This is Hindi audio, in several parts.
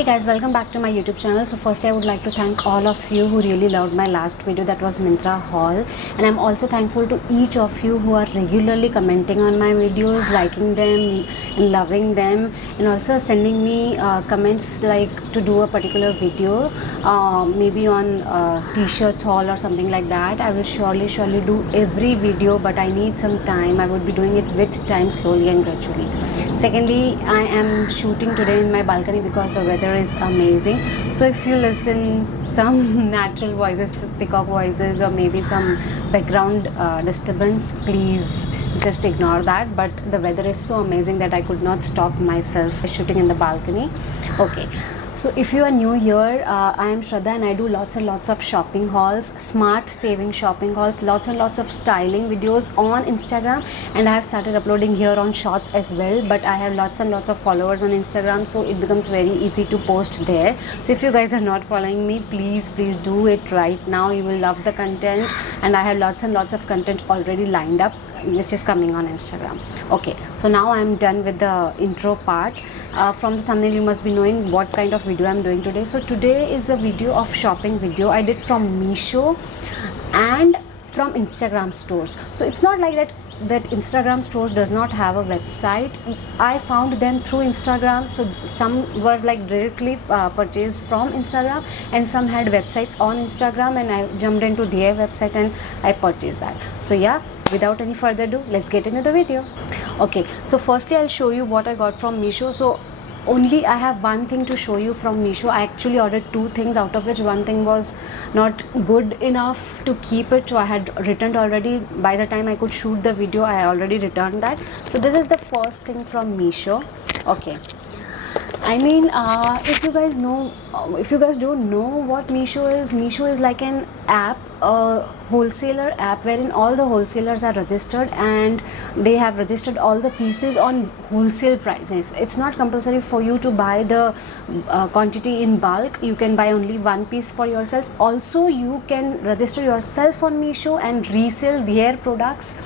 Hey guys, welcome back to my YouTube channel. So firstly I would like to thank all of you who really loved my last video, that was Myntra haul, and I'm also thankful to each of you who are regularly commenting on my videos, liking them and loving them, and also sending me comments like to do a particular video, maybe on t-shirts haul or something like that. I will surely do every video, but I need some time. I would be doing it with time, slowly and gradually. Secondly, I am shooting today in my balcony because the weather is amazing. So if you listen some natural voices, peacock voices, or maybe some background disturbance, please just ignore that. But the weather is so amazing that I could not stop myself shooting in the balcony. Okay. So if you are new here, I am Shraddha and I do lots and lots of shopping hauls, smart saving shopping hauls, lots and lots of styling videos on Instagram, and I have started uploading here on Shorts as well. But I have lots and lots of followers on Instagram, so it becomes very easy to post there. So if you guys are not following me, please do it right now. You will love the content, and I have lots and lots of content already lined up which is coming on Instagram. Okay, so now I am done with the intro part. From the thumbnail you must be knowing what kind of video I am doing today. So today is a video of shopping video I did from Meesho and from Instagram stores. So it's not like that Instagram stores does not have a website. I found them through Instagram, so some were like directly purchased from Instagram, and some had websites on Instagram, and I jumped into their website and I purchased that. So yeah, without any further ado, let's get into the video. Okay, so firstly I'll show you what I got from Meesho. So only I have one thing to show you from Meesho. I actually ordered two things, out of which one thing was not good enough to keep it, so I had returned already. By the time I could shoot the video, I already returned that. So this is the first thing from Meesho. Okay, I mean, if you guys don't know what Meesho is like an app, a wholesaler app wherein all the wholesalers are registered and they have registered all the pieces on wholesale prices. It's not compulsory for you to buy the quantity in bulk. You can buy only one piece for yourself. Also, you can register yourself on Meesho and resell their products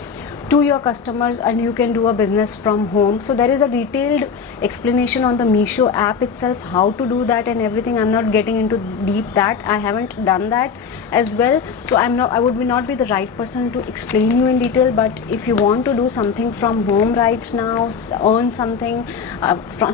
to your customers, and you can do a business from home. So there is a detailed explanation on the Meesho app itself, how to do that and everything. I'm not getting into deep that. I haven't done that as well, so I would not be the right person to explain you in detail. But if you want to do something from home right now, earn something,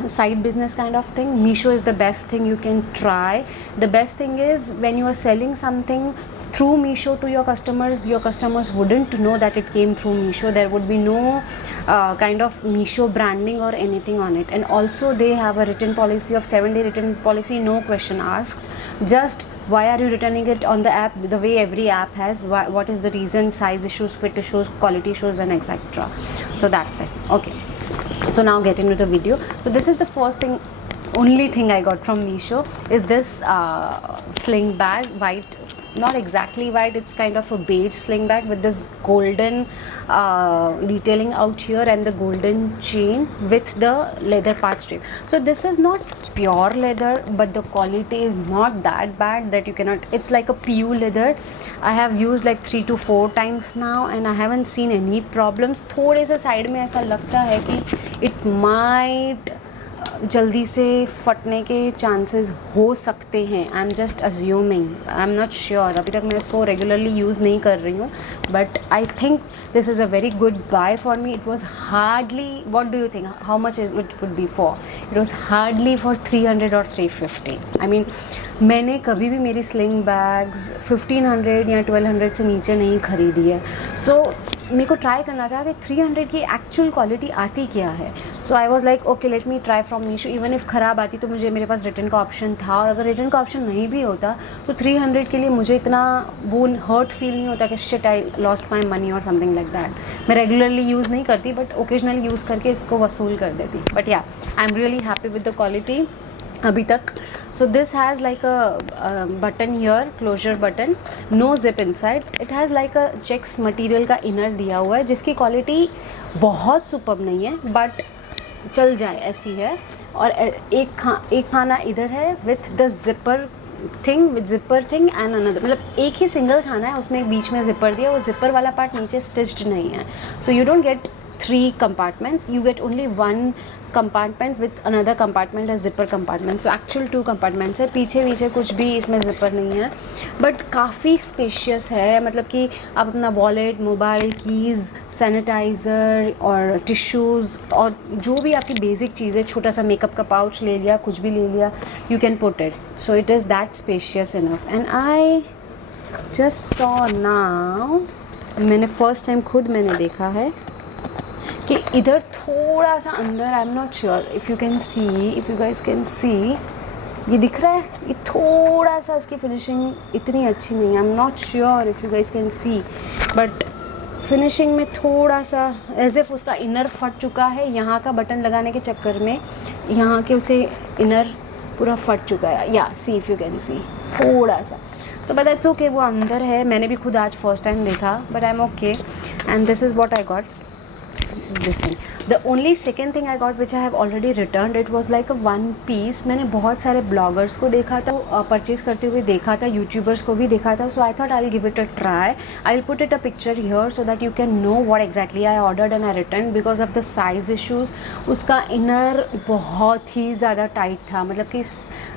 side business kind of thing, Meesho is the best thing you can try. The best thing is, when you are selling something through Meesho to your customers wouldn't know that it came through Meesho. There would be no kind of Meesho branding or anything on it. And also they have a return policy of 7-day return policy, no question asked. Just why are you returning it on the app, the way every app has, what is the reason, size issues, fit issues, quality issues, and etc. So that's it. Okay, so now get into the video. So this is the first thing, only thing I got from Meesho is this sling bag, white, not exactly white, it's kind of a beige sling bag with this golden detailing out here and the golden chain with the leather part strip. So this is not pure leather, but the quality is not that bad that you cannot, it's like a PU leather. I have used like 3 to 4 times now and I haven't seen any problems. थोड़े से साइड में ऐसा लगता है कि it might जल्दी से फटने के चांसेस हो सकते हैं. I am just assuming, I am not sure. अभी तक मैं इसको रेगुलरली यूज़ नहीं कर रही हूँ, but I think this is a very good buy for me. It was hardly, what do you think, how much it would be for? It was hardly for 300 और 350. आई मीन, मैंने कभी भी मेरी स्लिंग बैग्स 1500 या 1200 से नीचे नहीं खरीदी है. सो मेरे को ट्राई करना था कि 300 की एक्चुअल क्वालिटी आती क्या है. So I was like okay, let me try from Meesho. Even if ख़राब आती तो मेरे पास रिटर्न का ऑप्शन था, और अगर रिटर्न का ऑप्शन नहीं भी होता तो 300 के लिए मुझे इतना वो हर्ट फील नहीं होता कि shit I lost my money और समथिंग लाइक दैट. मैं रेगुलरली यूज़ नहीं करती, बट ओकेजनली यूज़ करके इसको वसूल कर देती. बट या, I am really happy with the quality अभी तक. So this has like a button here, closure button, no zip inside. It has like a checks material का inner दिया हुआ है, जिसकी क्वालिटी बहुत सुपर्ब नहीं है, बट चल जाए ऐसी है. और एक खाना इधर है with the zipper thing and another, मतलब एक ही सिंगल खाना है, उसमें एक बीच में जिपर दिया. वो जिपर वाला पार्ट नीचे स्टिच्ड नहीं है. So you don't get 3 compartments, you get only one compartment with another compartment है zipper compartment. So actual 2 compartments है. पीछे कुछ भी इसमें जिपर नहीं है, बट काफ़ी स्पेशियस है. मतलब कि आप अपना वॉलेट, मोबाइल, कीज़, सैनिटाइज़र और टिश्यूज़ और जो भी आपकी बेसिक चीज़ें, छोटा सा मेकअप का पाउच ले लिया, कुछ भी ले लिया, you can put it. So it is that spacious enough. And I just saw now, मैंने फ़र्स्ट टाइम खुद मैंने देखा है कि इधर थोड़ा सा अंदर, I am not sure if you can C, if you guys can see, ये दिख रहा है, ये थोड़ा सा इसकी फिनिशिंग इतनी अच्छी नहीं है. I am not sure if you guys can see, but finishing में थोड़ा सा एज इफ़ उसका इनर फट चुका है. यहाँ का बटन लगाने के चक्कर में यहाँ के उसे इनर पूरा फट चुका है. या सी इफ़ यू कैन सी, थोड़ा सा. सो बट दैट्स ओके, वो अंदर है. मैंने भी खुद आज फर्स्ट टाइम देखा, but I am okay. And this is what I got. This thing. The only second thing I got which I have already returned, it was like a one piece. मैंने बहुत सारे ब्लॉगर्स को देखा था परचेज़ करते हुए देखा था, यूट्यूबर्स को भी देखा था. So I thought I will give it a try. I will put it a picture here so that you can know what exactly I ordered and I return because of the size issues. उसका इनर बहुत ही ज़्यादा टाइट था. मतलब कि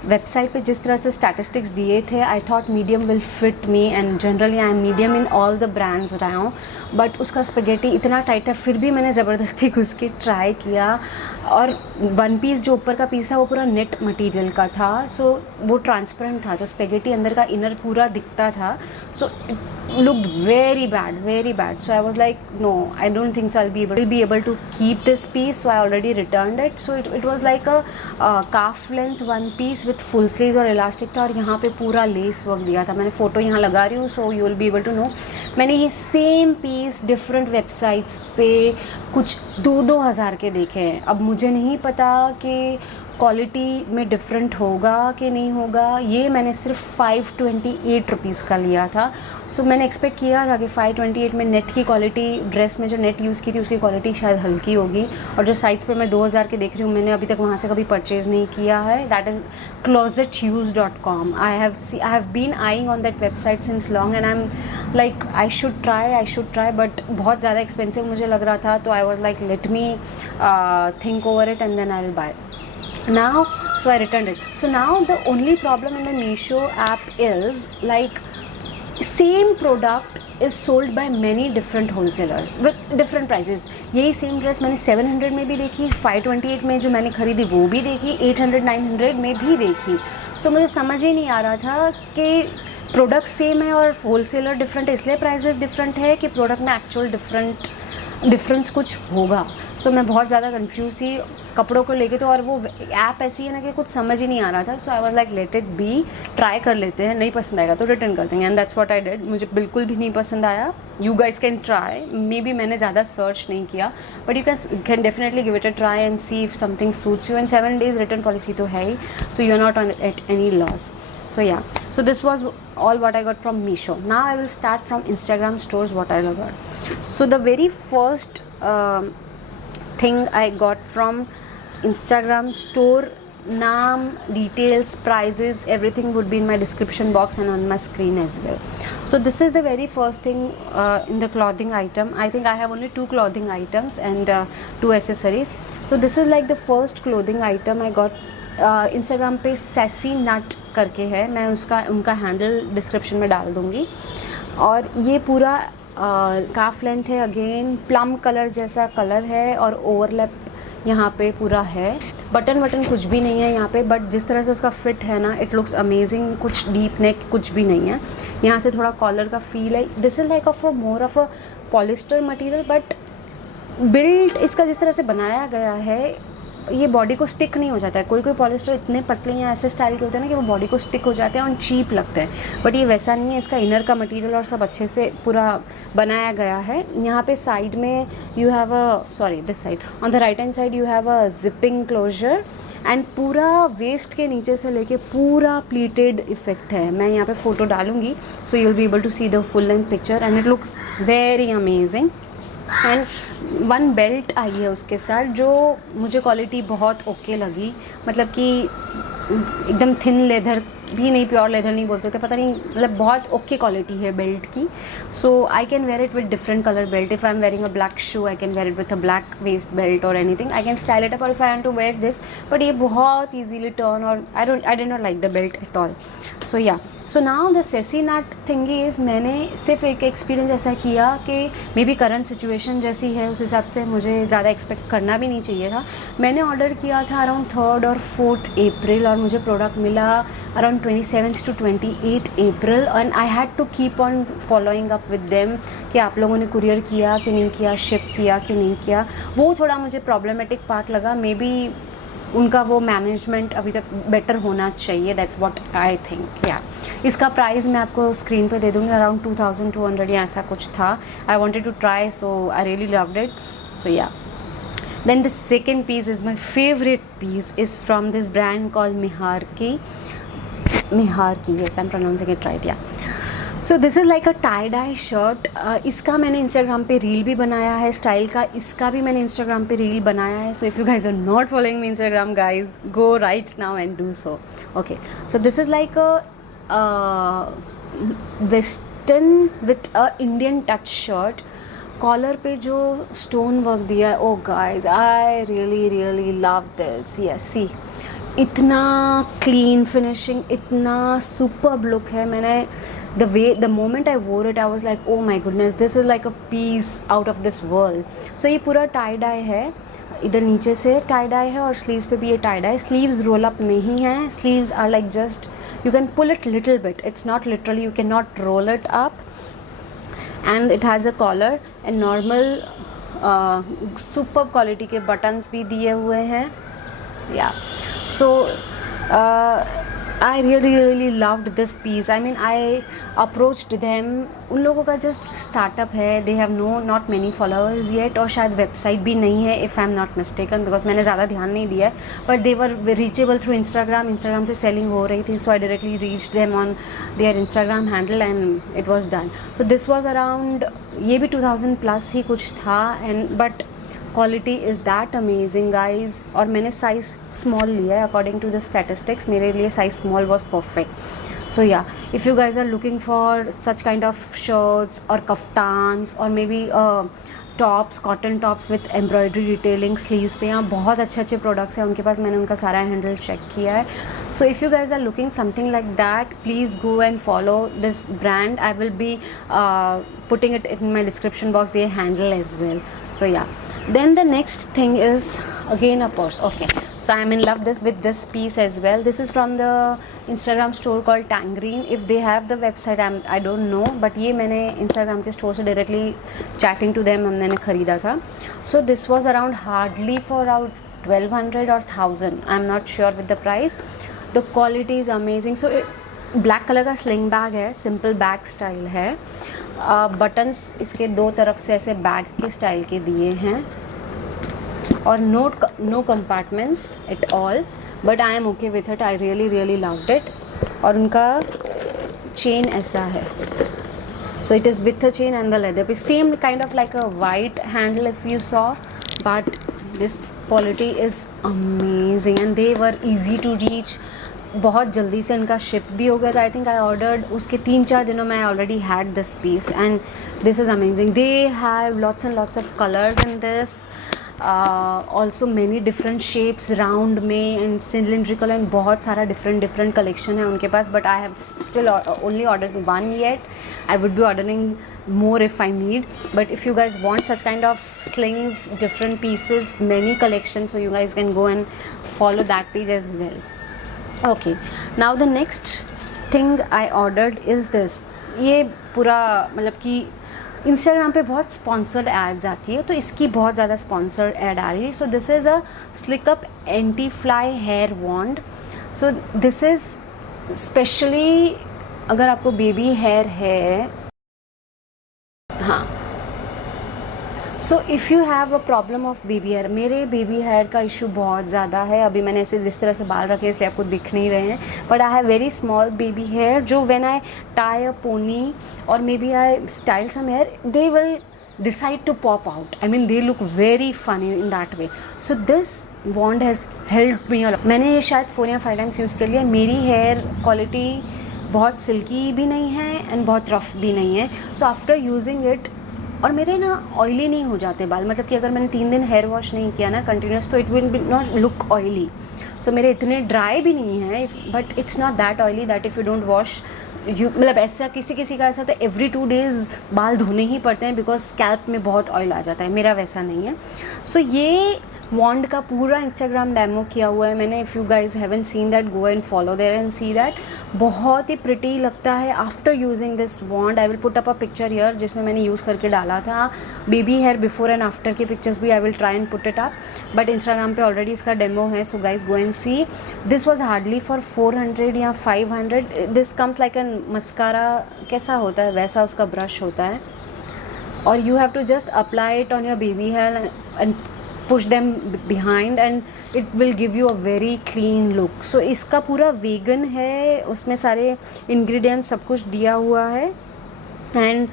वेबसाइट पे जिस तरह से स्टैटिस्टिक्स दिए थे, I thought medium will fit me and generally I am medium in all the brands रहा हूँ. बट उसका स्पेगेटी इतना टाइट था, फिर भी मैंने ज़बरदस्ती घुस के ट्राई किया. और वन पीस जो ऊपर का पीस था वो पूरा नेट मटेरियल का था. सो वो ट्रांसपेरेंट था, तो स्पेगेटी अंदर का इनर पूरा दिखता था. So it looked very bad. So I was like no, I don't think so I will be able to keep this piece. So I already returned it. So it was like a calf length one piece with full sleeves और इलास्टिक था, और यहाँ पे पूरा लेस वर्क दिया था. मैंने फ़ोटो यहाँ लगा रही हूँ, so you will be able to know. मैंने ये सेम पीस डिफरेंट वेबसाइट्स पे कुछ 2-2 हज़ार के देखे हैं. अब मुझे नहीं पता कि क्वालिटी में डिफरेंट होगा कि नहीं होगा. ये मैंने सिर्फ 528 रुपीज़ का लिया था. सो मैंने एक्सपेक्ट किया था कि 528 में नेट की क्वालिटी, ड्रेस में जो नेट यूज़ की थी उसकी क्वालिटी शायद हल्की होगी. और जो साइट्स पे मैं 2000 के देख रही हूँ, मैंने अभी तक वहाँ से कभी परचेज़ नहीं किया है. That is closetuse.com. I have been eyeing on that website since long and I'm like I should try, but बहुत ज़्यादा एक्सपेंसिव मुझे लग रहा था. तो I was like let me think over it and then I'll buy. Now, so I returned it. So now the only problem in the Meesho app is like same product is sold by many different wholesalers with different prices. यही सेम ड्रेस मैंने 700 में भी देखी, 528 में जो मैंने ख़रीदी वो भी देखी, 800-900 में भी देखी. सो मुझे समझ ही नहीं आ रहा था कि प्रोडक्ट सेम है और होलसेलर डिफरेंट है, इसलिए प्राइसेस डिफरेंट है कि प्रोडक्ट में एक्चुअल डिफरेंस कुछ होगा. सो मैं बहुत ज़्यादा कंफ्यूज थी कपड़ों को लेके. तो और वो ऐप ऐसी है ना कि कुछ समझ ही नहीं आ रहा था. So I was like let it be, try कर लेते हैं, नहीं पसंद आएगा तो रिटर्न कर देंगे. And that's what I did. मुझे बिल्कुल भी नहीं पसंद आया. You guys can try, maybe मैंने ज़्यादा सर्च नहीं किया, but you can definitely give it a try and see if something suits you. And 7 days return policy तो है ही, so you are not on at any loss. So yeah, so this was all what I got from Meesho. Now I will start from Instagram stores what I got. So the very first thing I got from Instagram store, naam, details, prices, everything would be in my description box and on my screen as well. So this is the very first thing in the clothing item. I think I have only 2 clothing items and 2 accessories. So this is like the first clothing item I got. Instagram पे सैसी नट करके है, मैं उनका हैंडल डिस्क्रिप्शन में डाल दूँगी. और ये पूरा काफ लेंथ है, अगेन प्लम कलर जैसा कलर है और ओवरलैप यहाँ पे पूरा है. बटन कुछ भी नहीं है यहाँ पे, बट जिस तरह से उसका फिट है ना, इट लुक्स अमेजिंग. कुछ डीप नेक कुछ भी नहीं है. यहाँ से थोड़ा कॉलर का फील है. This is like of more of a polyester material, but built इसका जिस तरह से बनाया गया है ये बॉडी को स्टिक नहीं हो जाता है. कोई पॉलिस्टर इतने पतले या ऐसे स्टाइल के होते हैं ना कि वो बॉडी को स्टिक हो जाते हैं और चीप लगते हैं, बट ये वैसा नहीं है. इसका इनर का मटेरियल और सब अच्छे से पूरा बनाया गया है. यहाँ पे साइड में you have this side on the right hand side you have a zipping closure and पूरा वेस्ट के नीचे से लेके पूरा प्लीटेड इफेक्ट है. मैं यहाँ पे फ़ोटो डालूँगी so you will be able to see the full length picture and it looks very amazing. And 1 belt आई है उसके साथ जो मुझे क्वालिटी बहुत ओके लगी. मतलब कि एकदम थिन लेदर भी नहीं, प्योर लेदर नहीं बोल सकते, पता नहीं, मतलब बहुत ओके क्वालिटी है बेल्ट की. So I can wear it with different colour belt. If I am wearing a black shoe I can wear it with a black waist belt और anything. I can style it up, और if I want to wear this, but ये बहुत ईजीली टर्न, और I did not like the belt at all. So yeah, so now the sassy nut thingy is, मैंने सिर्फ एक एक्सपीरियंस ऐसा किया कि मे बी करंट सिचुएशन जैसी है उस हिसाब से मुझे ज़्यादा एक्सपेक्ट करना भी नहीं चाहिए था. मैंने ऑर्डर किया था अराउंड 3rd और 4th अप्रैल, और मुझे प्रोडक्ट मिला around 27th to 28th April. And I had to keep on following up with them कि आप लोगों ने कुरियर किया कि नहीं किया, शिप किया कि नहीं किया. वो थोड़ा मुझे प्रॉब्लमेटिक पार्ट लगा. मे बी उनका वो मैनेजमेंट अभी तक बेटर होना चाहिए. That's what I think. या, इसका प्राइस मैं आपको स्क्रीन पे दे दूँगी, अराउंड 2200 या ऐसा कुछ था. I wanted to try, so I really loved it. So yeah, then the second piece is my favorite piece, is from this brand called Miharki. Yes, I'm pronouncing it right. Yeah, so this is like a tie dye shirt. इसका मैंने इंस्टाग्राम पे रील भी बनाया है स्टाइल का. इसका भी मैंने इंस्टाग्राम पे रील बनाया है. So if you guys are not following me Instagram, guys, go right now and do so. Okay, so this is like a western with a Indian touch shirt. Collar पे जो स्टोन वर्क दिया है, oh guys, I really love this. Yes, see, इतना क्लीन फिनिशिंग, इतना सुपर्ब लुक है. मैंने the moment I wore it, I was like, oh my goodness, this is like a piece out of this world. So ये पूरा टाई डाई है, इधर नीचे से टाई डाई है और स्लीव्स पे भी ये tie dye. Sleeves roll up नहीं है, sleeves are like just, you can pull it little bit, it's not literally, you can not roll it up. And it has a collar and normal super quality के बटन्स भी दिए हुए हैं. या, सो I really loved this piece. I mean, I approached them. उन लोगों का जस्ट स्टार्टअप है. They have not many followers yet, और शायद वेबसाइट भी नहीं है if I'm not mistaken, because मैंने ज़्यादा ध्यान नहीं दिया है. But they were reachable through Instagram. Instagram से सेलिंग हो रही थी, so I directly reached them on their Instagram handle and it was done. So this was around, ये भी 2000 plus ही कुछ था. And but quality is that amazing guys. और मैंने साइज़ स्मॉल लिया है अकॉर्डिंग टू द स्टैटिस्टिक्स. मेरे लिए size small was perfect. So ya, if you guys are looking for such kind of shirts और कफ्तान्स और maybe tops, cotton tops with embroidery detailing sleeves पे, यहाँ बहुत अच्छे प्रोडक्ट्स हैं उनके पास. मैंने उनका सारा हैंडल चेक किया है. So if you guys are looking something like that, please go and follow this brand. I will be putting it in my description box, there handle as well. So yeah, then the next thing is again a purse. Okay, so I am in love with this piece as well. This is from the Instagram store called Tangerine. If they have the website, I don't know, but ये मैंने Instagram के store से directly chatting to them हमने खरीदा था. So this was around hardly for around 1200 or 1000. I'm not sure with the price. The quality is amazing. So black colour का स्लिंग बैग है, सिंपल बैग स्टाइल है. बटन्स इसके दो तरफ से ऐसे बैग के स्टाइल के दिए हैं, और no compartments at all, but I am okay with it. I really loved it. और उनका चेन ऐसा है, so it is with a chain and the leather piece, same kind of like a white handle if you saw, but this quality is amazing and they were easy to reach. बहुत जल्दी से इनका शिप भी हो गया था. आई थिंक आई ऑर्डर्ड उसके 3-4 दिनों में I already had this piece and this is amazing. They have lots and lots of colours in this, also many different shapes, round में एंड सिलिंड्रिकल, एंड बहुत सारा डिफरेंट कलेक्शन है उनके पास. But I have still only order one yet. I would be ordering more if I need, but if you guys want such kind of slings, different pieces, many collections, so you guys can go and follow that page as well. Okay, now the next thing I ordered is this. ये पूरा मतलब कि इंस्टाग्राम पे बहुत स्पॉन्सर्ड एड्स आती है, तो इसकी बहुत ज़्यादा स्पॉन्सर्ड एड आ रही है. So this is a slick up anti fly hair wand. So this is specially अगर आपको बेबी हेयर है, हाँ, so if you have a problem of baby hair, मेरे बेबी हेयर का इशू बहुत ज़्यादा है. अभी मैंने ऐसे जिस तरह से बाल रखे इसलिए आपको दिख नहीं रहे हैं, but I have very small baby hair जो when I tie a pony और maybe I style some hair, they will decide to pop out. I mean, they look very funny in that way. So this wand has helped me a lot. मैंने ये शायद 4 या 5 टाइम्स यूज़ कर लिया. मेरी हेयर क्वालिटी बहुत सिल्की भी नहीं है एंड बहुत रफ भी नहीं है. सो आफ्टर यूजिंग इट, और मेरे ना ऑयली नहीं हो जाते बाल, मतलब कि अगर मैंने 3 दिन हेयर वॉश नहीं किया ना कंटिन्यूस, तो it will be not look oily. So मेरे इतने ड्राई भी नहीं है, but it's not that oily that if you don't wash you, मतलब ऐसा किसी किसी का ऐसा होता है एवरी 2 डेज़ बाल धोने ही पड़ते हैं बिकॉज स्कैल्प में बहुत ऑयल आ जाता है. मेरा वैसा नहीं है. सो ये वॉन्ड का पूरा इंस्टाग्राम डेमो किया हुआ है मैंने. If you guys haven't seen that, go and follow there and see that. बहुत ही प्रिटी लगता है after using this wand. I will put up a picture here जिसमें मैंने यूज़ करके डाला था. Baby hair before and after की पिक्चर्स भी I will try and put it up, but Instagram पे ऑलरेडी इसका डेमो है. So guys go and see. This was hardly for 400 या 500. This comes like an mascara कैसा होता है वैसा उसका ब्रश होता है, और you have to just apply it on your baby hair and push them behind and it will give you a very clean look. So इसका पूरा vegan है, उसमें सारे ingredients सब कुछ दिया हुआ है, and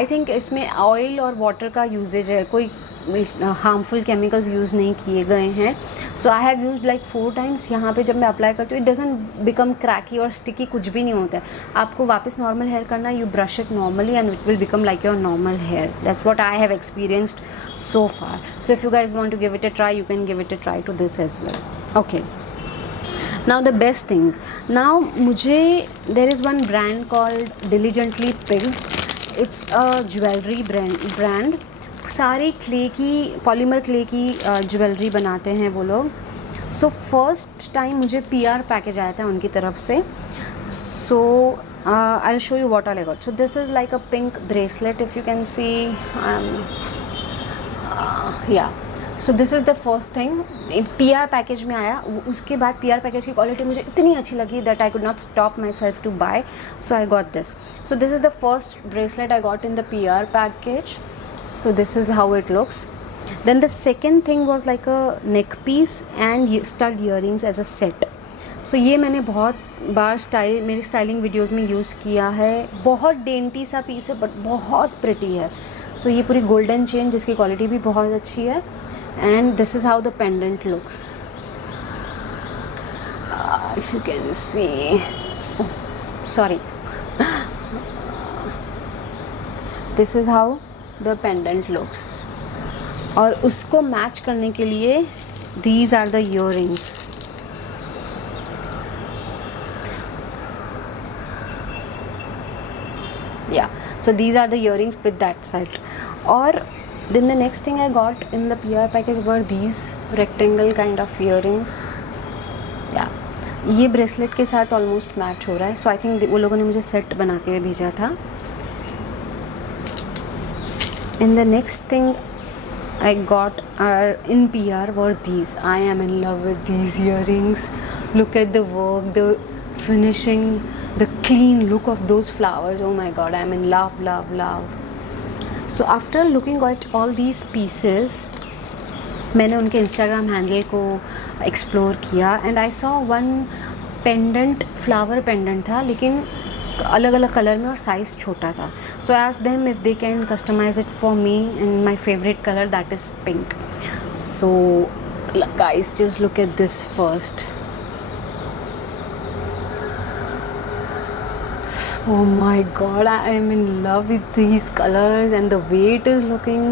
I think इसमें oil और water का usage है, कोई हार्मफुल केमिकल्स यूज़ नहीं किए गए हैं. So I have used like 4 times. यहाँ पे जब मैं अप्लाई करती हूँ इट डजंट बिकम क्रैकी और स्टिकी, कुछ भी नहीं होता है. आपको वापस नॉर्मल हेयर करना, you brush it normally and it will become like your normal hair. That's what I have experienced so far. So if you guys want to give it a try, you can give it a try to this as well. Okay, now the best thing. Now मुझे there is one brand called diligently pig. It's a jewellery brand. सारी क्ले की, पॉलीमर क्ले की ज्वेलरी बनाते हैं वो लोग. सो फर्स्ट टाइम मुझे PR पैकेज आया था उनकी तरफ से. So I will show you what I got. So this is like a pink bracelet if you can see. Yeah so this is the first thing. PR package में आया. उसके बाद PR पैकेज की क्वालिटी मुझे इतनी अच्छी लगी that I could not stop myself to buy. So I got this. So this is the first bracelet I got in the PR package. So this is how it looks. Then the second thing was like a neck piece and stud earrings as a set. So ये मैंने बहुत बार मेरी स्टाइलिंग वीडियोस में यूज़ किया है. बहुत डेंटी सा पीस है बट बहुत प्रिटी है. सो ये पूरी गोल्डन चेन जिसकी क्वालिटी भी बहुत अच्छी है. And this is how the pendant looks. If you can C, sorry, this is how the pendant looks. और उसको मैच करने के लिए these are the earrings. Yeah so these are the earrings with that set. और then the next thing I got in the PR package were these rectangle kind of earrings. Yeah ये ब्रेसलेट के साथ ऑलमोस्ट मैच हो रहा है. सो आई थिंक वो लोगों ने मुझे सेट बना के भेजा था. And the next thing I got are in PR were these. I am in love with these earrings. Look at the work, the finishing, the clean look of those flowers. Oh my god, I am in love, love, love. So after looking at all these pieces, मैंने उनके Instagram handle को explore किया and I saw one pendant, flower pendant था, लेकिन अलग अलग कलर में और साइज़ छोटा था. So I asked them if they can customise it for me in my favourite colour that is pink. So guys just look at this first. Oh my god, I am in love with these colors and the way it is looking.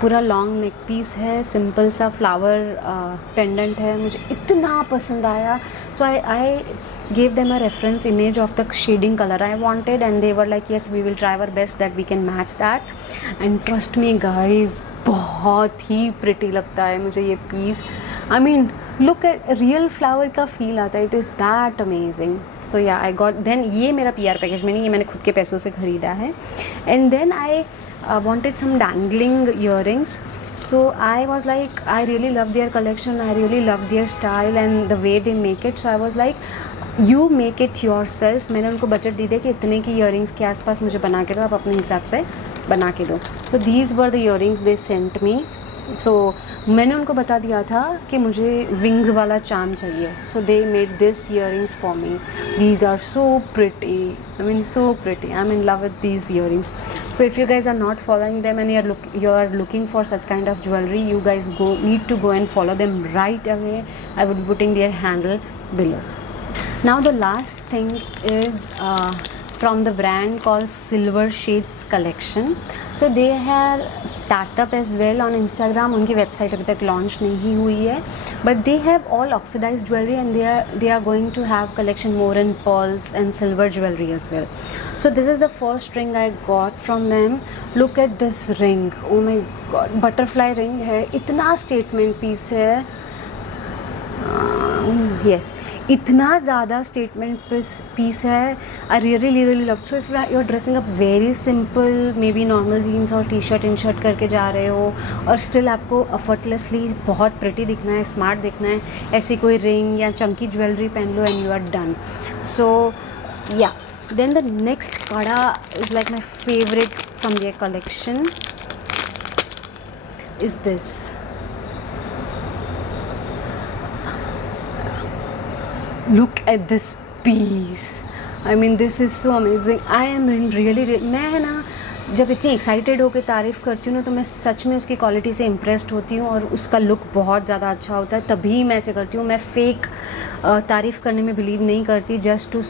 पूरा लॉन्ग नेक पीस है, सिंपल सा फ्लावर पेंडेंट है, मुझे इतना पसंद आया. सो आई gave them a reference image of the shading color I wanted and they were like yes we will try our best that we can match that. And trust me guys, बहुत ही pretty लगता है मुझे ये piece. I mean look at real flower का feel आता है. It is that amazing. So yeah I got, then ये मेरा PR पैकेज में नहीं, ये मैंने खुद के पैसों से ख़रीदा है. And then I wanted some dangling earrings. So I was like I really love their collection, I really love their style and the way they make it. So I was like you make it your self. मैंने उनको बजट दी कि इतने की ईयरिंग्स के आसपास मुझे बना के दो, आप अपने हिसाब से बना के दो. So these were the earrings they sent me. So मैंने उनको बता दिया था कि मुझे विंग्स वाला चार्म चाहिए, so they made this earrings for me. These are so pretty, I mean so pretty. I'm in love with these earrings. So if you guys are not following them and you are looking for such kind of jewelry, you guys need to go and follow them right away. I would be putting their handle below. Now the last thing is from the brand called Silver Shades Collection. So they have startup as well on Instagram. उनकी website अभी तक launch नहीं हुई है, but they have all oxidized jewelry and they are going to have collection more in pearls and silver jewelry as well. So this is the first ring I got from them. Look at this ring. Oh my god, butterfly ring है, इतना statement piece है. Yes, इतना ज़्यादा स्टेटमेंट पीस है. I really love. So if you are dressing up very simple, maybe normal jeans और टी शर्ट इन शर्ट करके जा रहे हो और स्टिल आपको अफर्टलेसली बहुत प्रिटी दिखना है, स्मार्ट दिखना है, ऐसी कोई रिंग या चंकी ज्वेलरी पहन लो एंड यू आर डन. सो या, देन द नेक्स्ट कड़ा is like my favourite from there collection is this. Look at this piece. I mean this is so amazing. I am in really मैं ना जब इतनी एक्साइटेड होकर तारीफ़ करती हूँ ना, तो मैं सच में उसकी क्वालिटी से इम्प्रेस्ड होती हूँ और उसका लुक बहुत ज़्यादा अच्छा होता है, तभी मैं ऐसे करती हूँ. मैं फ़ेक तारीफ़ करने में बिलीव नहीं करती. जस्ट टू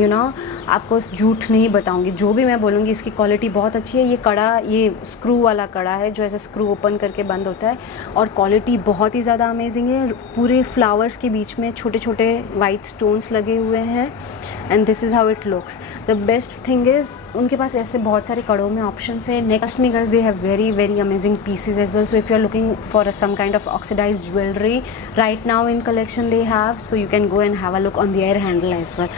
यू नो, आपको झूठ नहीं बताऊँगी. जो भी मैं बोलूँगी इसकी क्वालिटी बहुत अच्छी है. ये कड़ा, ये स्क्रू वाला कड़ा है जो ऐसे स्क्रू ओपन करके बंद होता है और क्वालिटी बहुत ही ज़्यादा अमेजिंग है. पूरे फ्लावर्स के बीच में छोटे छोटे वाइट स्टोन्स लगे हुए हैं and this is how it looks. The best thing is उनके पास ऐसे बहुत सारे कड़ों में ऑप्शंस है. नेक्स्ट में guys they have very amazing pieces as well. So if you are looking for some kind of oxidised jewellery right now in collection they have, so you can go and have a look on their handle as well.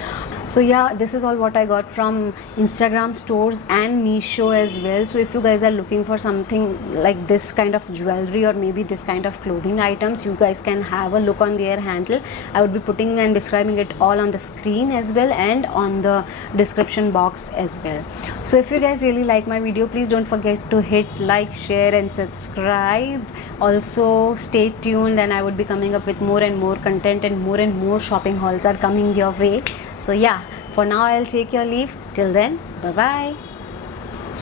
So yeah, this is all what I got from Instagram stores and Meesho as well. So if you guys are looking for something like this kind of jewelry or maybe this kind of clothing items, you guys can have a look on their handle. I would be putting and describing it all on the screen as well and on the description box as well. So if you guys really like my video, please don't forget to hit like, share and subscribe. Also stay tuned and I would be coming up with more and more content and more shopping hauls are coming your way. So yeah, for now I'll take your leave. Till then, bye bye.